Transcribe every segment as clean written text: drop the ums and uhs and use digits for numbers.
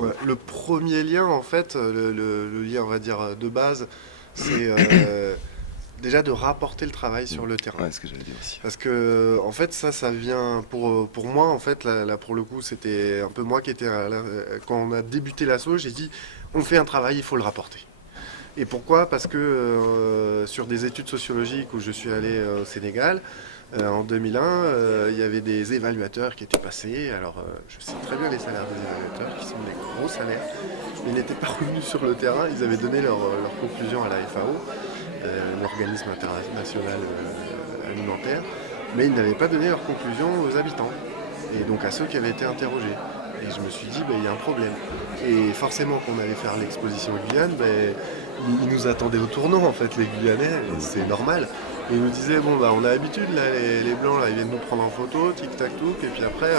Ouais, le premier lien, en fait, le lien, on va dire, de base, c'est déjà de rapporter le travail Mm. sur le terrain. Ouais, c'est ce que j'allais dire aussi. Parce que, en fait, ça vient, pour moi, en fait, là, pour le coup, c'était un peu moi qui étais, quand on a débuté l'assaut, j'ai dit, on fait un travail, il faut le rapporter. Et pourquoi? Parce que sur des études sociologiques où je suis allé au Sénégal, en 2001, il y avait des évaluateurs qui étaient passés. Alors, je sais très bien les salaires des évaluateurs, qui sont des gros salaires, mais ils n'étaient pas revenus sur le terrain. Ils avaient donné leurs conclusions à la FAO, l'organisme international alimentaire, mais ils n'avaient pas donné leurs conclusions aux habitants, et donc à ceux qui avaient été interrogés. Et je me suis dit, ben, il y a un problème. Et forcément, qu'on allait faire l'exposition Guyane, ben, ils nous attendaient au tournant, en fait, les Guyanais, et Mm. c'est normal. Et ils nous disaient, bon, bah, on a l'habitude, là, les Blancs, là, ils viennent nous prendre en photo, tic-tac-touc, et puis après,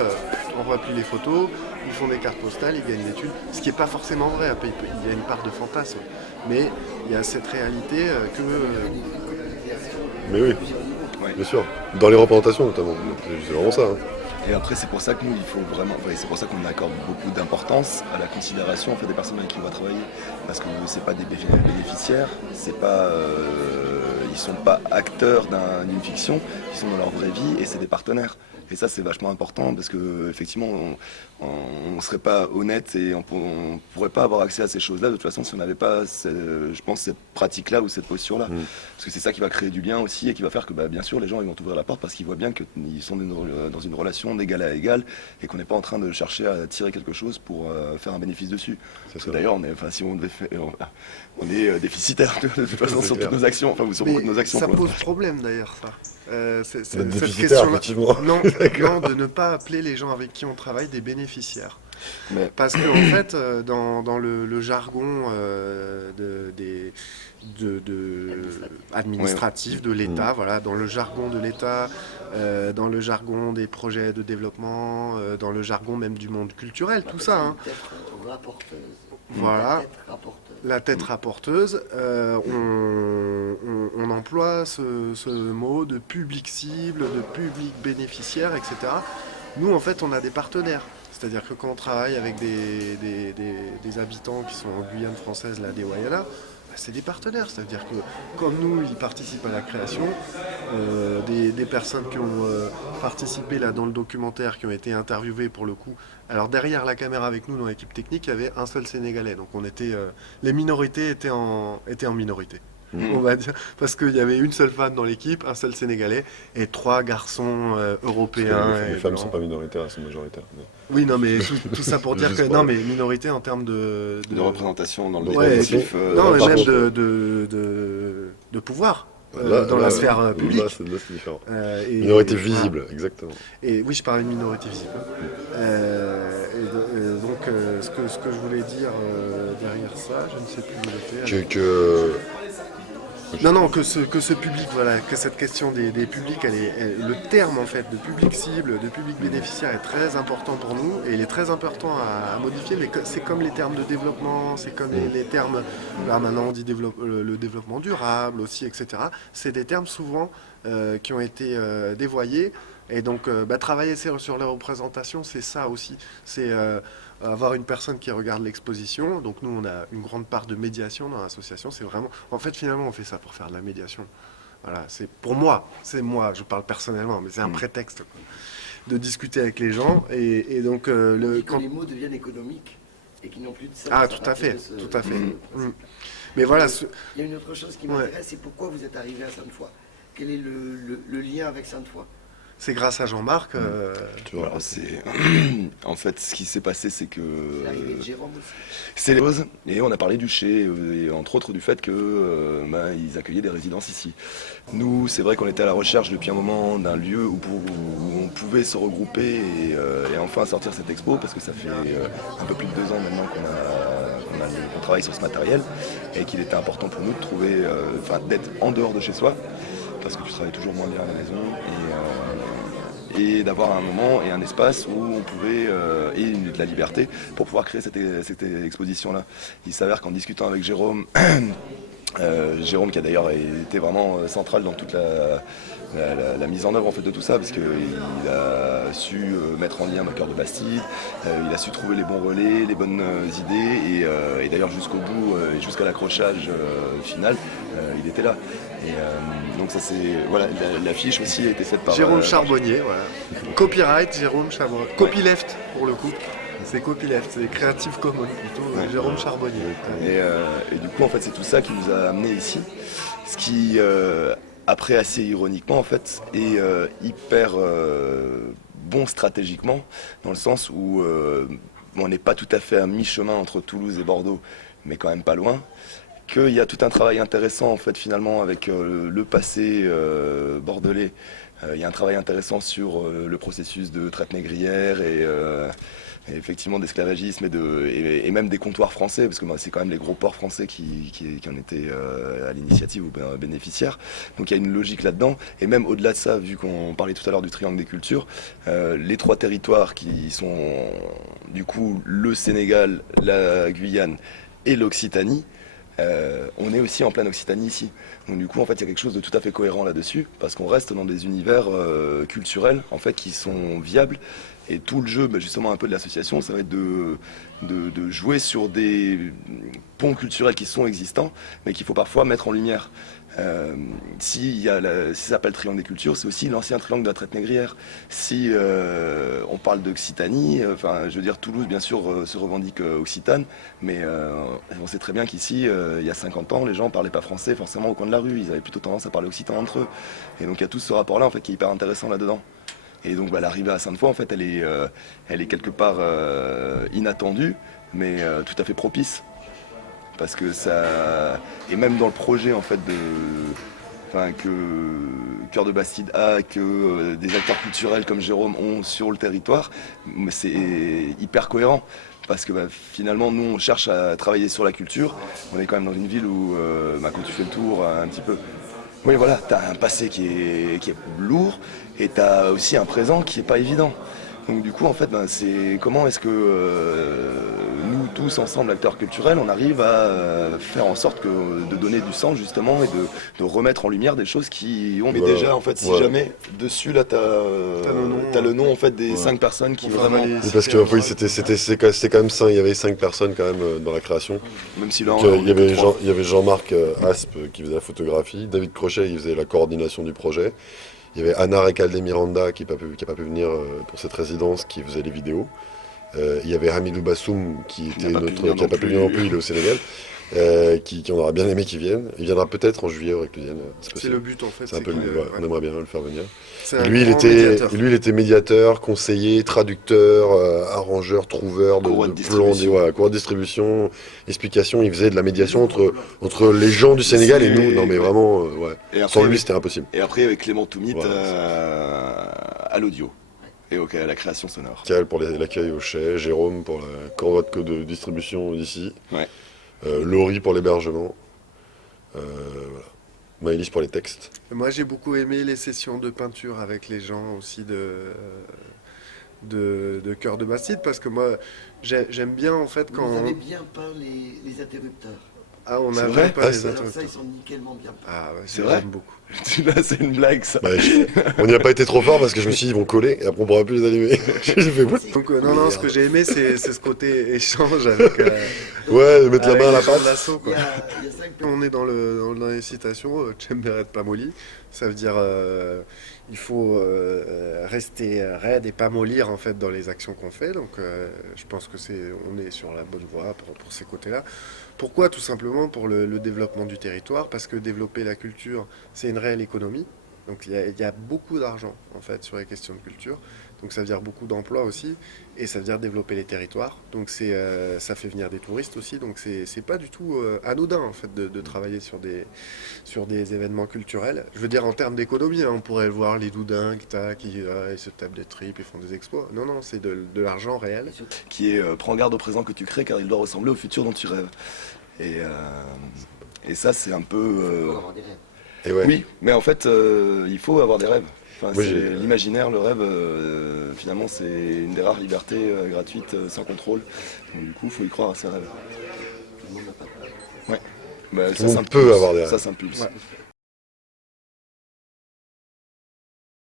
on voit plus les photos, ils font des cartes postales, ils gagnent des thunes. Ce qui n'est pas forcément vrai, après, il y a une part de fantasme. Mais il y a cette réalité que... Mais oui, Ouais. bien sûr. Dans les représentations notamment. C'est vraiment ça. Hein. Et après, c'est pour ça que nous, il faut vraiment, ouais, c'est pour ça qu'on accorde beaucoup d'importance à la considération en fait, des personnes avec qui on va travailler. Parce que c'est pas des bénéficiaires, c'est pas, ils sont pas acteurs d'une fiction, ils sont dans leur vraie vie et c'est des partenaires. Et ça, c'est vachement important parce que effectivement, on serait pas honnête et on pourrait pas avoir accès à ces choses-là de toute façon si on n'avait pas, je pense, cette pratique-là ou cette posture-là. Mm. Parce que c'est ça qui va créer du lien aussi et qui va faire que, bah, bien sûr, les gens ils vont t'ouvrir la porte parce qu'ils voient bien qu'ils sont dans une relation d'égal à égal et qu'on n'est pas en train de chercher à tirer quelque chose pour faire un bénéfice dessus. C'est Parce ça. que d'ailleurs, si on, devait on est déficitaire de toute façon C'est sur clair. toutes nos actions, enfin, ou sur Mais beaucoup de nos actions. ça pour pose l'instant. problème d'ailleurs, ça. D'être Cette déficitaire, question-là. effectivement. Non, D'accord. non, de ne pas appeler les gens avec qui on travaille des bénéficiaires. Mais Parce qu'en fait, dans le jargon ouais, administratif de Mm. l'État, voilà, dans le jargon de l'État, dans le jargon des projets de développement, dans le jargon même du monde culturel, tout ça, hein. Voilà, la tête rapporteuse, on emploie ce mot de public cible, de public bénéficiaire, etc. Nous, en fait, on a des partenaires. C'est-à-dire que quand on travaille avec des habitants qui sont en Guyane française, là, des Wayana, bah, c'est des partenaires. C'est-à-dire que comme nous, ils participent à la création, des personnes qui ont participé là dans le documentaire, qui ont été interviewées pour le coup. Alors derrière la caméra avec nous dans l'équipe technique, il y avait un seul Sénégalais. Donc on était, les minorités étaient en minorité. On mm, va dire, parce qu'il y avait une seule femme dans l'équipe, un seul Sénégalais et trois garçons Parce que européens les et femmes ne sont blancs. pas minoritaires, elles sont majoritaires. Oui, non, mais tout ça pour dire que Juste pour non, mais minorité en termes de représentation dans le de ouais, et puis, collectif. non, mais par même contre, de pouvoir là, dans là, la sphère là, publique. c'est différent. Et, Minorité voilà. visible, exactement. Et oui, je parlais de minorité visible. Et donc, ce que je voulais dire derrière ça, je ne sais plus où j'étais. Que Non, non, que ce public, voilà, que cette question des publics, le terme en fait de public cible, de public bénéficiaire est très important pour nous et il est très important à modifier. Mais c'est comme les termes de développement, c'est comme les termes, là maintenant on dit le développement durable aussi, etc. C'est des termes souvent qui ont été dévoyés. Et donc, bah, travailler sur la représentation, c'est ça aussi. C'est avoir une personne qui regarde l'exposition. Donc, nous, on a une grande part de médiation dans l'association. C'est vraiment. En fait, finalement, on fait ça pour faire de la médiation. Voilà, c'est pour moi. C'est moi, je parle personnellement, mais c'est un Mm. prétexte quoi, de discuter avec les gens. Et donc, Quand les mots deviennent économiques et qui n'ont plus de sens. Ah, à tout à partir fait, de ce- tout à fait. de ce Mm. principe. Mais voilà. Il y a une autre chose qui Ouais. m'intéresse, c'est pourquoi vous êtes arrivé à Sainte-Foy. Quel est le lien avec Sainte-Foy? C'est grâce à Jean-Marc. tu vois, Alors, en fait, ce qui s'est passé, c'est que L'arrivée de Jérôme aussi. c'est les choses. Et on a parlé du Chez, et entre autres du fait que ils accueillaient des résidences ici. Nous, c'est vrai qu'on était à la recherche depuis un moment d'un lieu où on pouvait se regrouper et enfin sortir cette expo, parce que ça fait un peu plus de 2 ans maintenant qu'on travaille sur ce matériel, et qu'il était important pour nous de trouver, d'être en dehors de chez soi, parce que tu travailles toujours moins bien à la maison, et d'avoir un moment et un espace où on pouvait, de la liberté, pour pouvoir créer cette exposition-là. Il s'avère qu'en discutant avec Jérôme, Jérôme qui a d'ailleurs été vraiment central dans toute la mise en œuvre en fait, de tout ça, parce qu'il a su mettre en lien ma cœur de Bastide, il a su trouver les bons relais, les bonnes idées, et d'ailleurs jusqu'au bout, jusqu'à l'accrochage final, il était là. Et donc ça c'est voilà, l'affiche aussi a été faite par Jérôme Charbonnier, voilà. Copyright, Jérôme Charbonnier. Copyleft, pour le coup. C'est copyleft, c'est Creative Commons plutôt, Ouais. Jérôme Charbonnier. Et du coup en fait c'est tout ça qui nous a amené ici, ce qui après assez ironiquement en fait est hyper bon stratégiquement, dans le sens où on n'est pas tout à fait à mi-chemin entre Toulouse et Bordeaux, mais quand même pas loin, qu'il y a tout un travail intéressant en fait finalement avec le passé bordelais. Il y a un travail intéressant sur le processus de traite négrière et effectivement d'esclavagisme et même des comptoirs français, parce que c'est quand même les gros ports français qui en étaient à l'initiative ou bénéficiaires. Donc il y a une logique là-dedans, et même au-delà de ça, vu qu'on parlait tout à l'heure du triangle des cultures, les trois territoires qui sont du coup le Sénégal, la Guyane et l'Occitanie, on est aussi en pleine Occitanie ici. Donc du coup en fait il y a quelque chose de tout à fait cohérent là-dessus, parce qu'on reste dans des univers culturels en fait qui sont viables. Et tout le jeu, justement, un peu de l'association, ça va être de jouer sur des ponts culturels qui sont existants, mais qu'il faut parfois mettre en lumière. Si ça s'appelle Triangle des Cultures, c'est aussi l'ancien triangle de la traite négrière. Si on parle d'Occitanie, enfin, je veux dire, Toulouse, bien sûr, se revendique occitane, mais on sait très bien qu'ici, il y a 50 ans, les gens ne parlaient pas français forcément au coin de la rue. Ils avaient plutôt tendance à parler occitan entre eux. Et donc, il y a tout ce rapport-là, en fait, qui est hyper intéressant là-dedans. Et donc l'arrivée à Sainte-Foy, en fait, elle est quelque part inattendue, mais tout à fait propice. Parce que ça... Et même dans le projet, en fait, que Cœur de Bastide a, que des acteurs culturels comme Jérôme ont sur le territoire, c'est hyper cohérent. Parce que finalement, nous, on cherche à travailler sur la culture. On est quand même dans une ville où, quand tu fais le tour un petit peu... Oui, voilà, tu as un passé qui est lourd, et tu as aussi un présent qui n'est pas évident. Donc du coup, en fait, c'est comment est-ce que nous tous ensemble, acteurs culturels, on arrive à faire en sorte de donner du sens justement et de remettre en lumière des choses qui ont... Mais déjà, en fait, si jamais, dessus, là, t'as le nom en fait, des 5 personnes qui vraiment... Oui, parce que oui, c'était quand même 5, il y avait 5 personnes quand même dans la création. Même si là, il y avait Jean-Marc Aspe qui faisait la photographie, David Crochet il faisait la coordination du projet. Il y avait Anna Recalde Miranda qui n'a pas pu venir pour cette résidence, qui faisait les vidéos. Il y avait Hamidou Bassoum qui n'a pas pu venir non plus, il est au Sénégal, qui on aurait bien aimé qu'il vienne. Il viendra peut-être en juillet avec Lucien. C'est le but en fait. C'est un peu on aimerait bien le faire venir. Lui, il était médiateur, conseiller, traducteur, arrangeur, trouveur de plans, courroie de distribution, explication. Il faisait de la médiation entre les gens du Sénégal et nous. Non mais vraiment, ouais. Sans lui, c'était impossible. Et après, avec Clément Toumit à l'audio et à la création sonore. Cal pour l'accueil au chai, Jérôme pour la courroie de distribution d'ici, ouais. Laurie pour l'hébergement. Voilà. Maëlys pour les textes. Moi j'ai beaucoup aimé les sessions de peinture avec les gens aussi de Cœur de Bastide, parce que moi j'aime bien en fait quand... Vous avez bien peint les interrupteurs. Ah, on a vrai pas les Ça, interrupteurs. ils sont nickelement bien peints. Ah ouais, C'est vrai. j'aime beaucoup. C'est une blague ça. On n'y a pas été trop fort parce que je me suis dit ils vont coller et après on pourra plus les allumer. J'ai fait what? Donc non, ce que j'ai aimé c'est ce côté échange avec... ouais, mettre la main à la pâte. Quoi. Il y a 5 On est dans les citations, Tchemberet Pamoli, ça veut dire il faut rester raide et pas mollir en fait dans les actions qu'on fait. Donc je pense que on est sur la bonne voie pour ces côtés-là. Pourquoi? Tout simplement pour le développement du territoire, parce que développer la culture, c'est une réelle économie. Donc il y a beaucoup d'argent en fait sur les questions de culture. Donc ça veut dire beaucoup d'emplois aussi, et ça veut dire développer les territoires. Donc ça fait venir des touristes aussi. Donc c'est pas du tout anodin en fait de travailler sur des événements culturels. Je veux dire en termes d'économie, on pourrait voir les doudins qui ils se tapent des tripes, ils font des exploits. Non, c'est de l'argent réel. Qui est prends garde au présent que tu crées, car il doit ressembler au futur dont tu rêves. Et ça c'est un peu... Et ouais. Oui, mais en fait il faut avoir des rêves. Enfin, Oui, c'est l'imaginaire, le rêve, finalement c'est une des rares libertés gratuites, sans contrôle. Donc du coup il faut y croire à ses rêves. Ouais. Bah, Tout le monde peut avoir des rêves. Ça s'impulse. Ouais.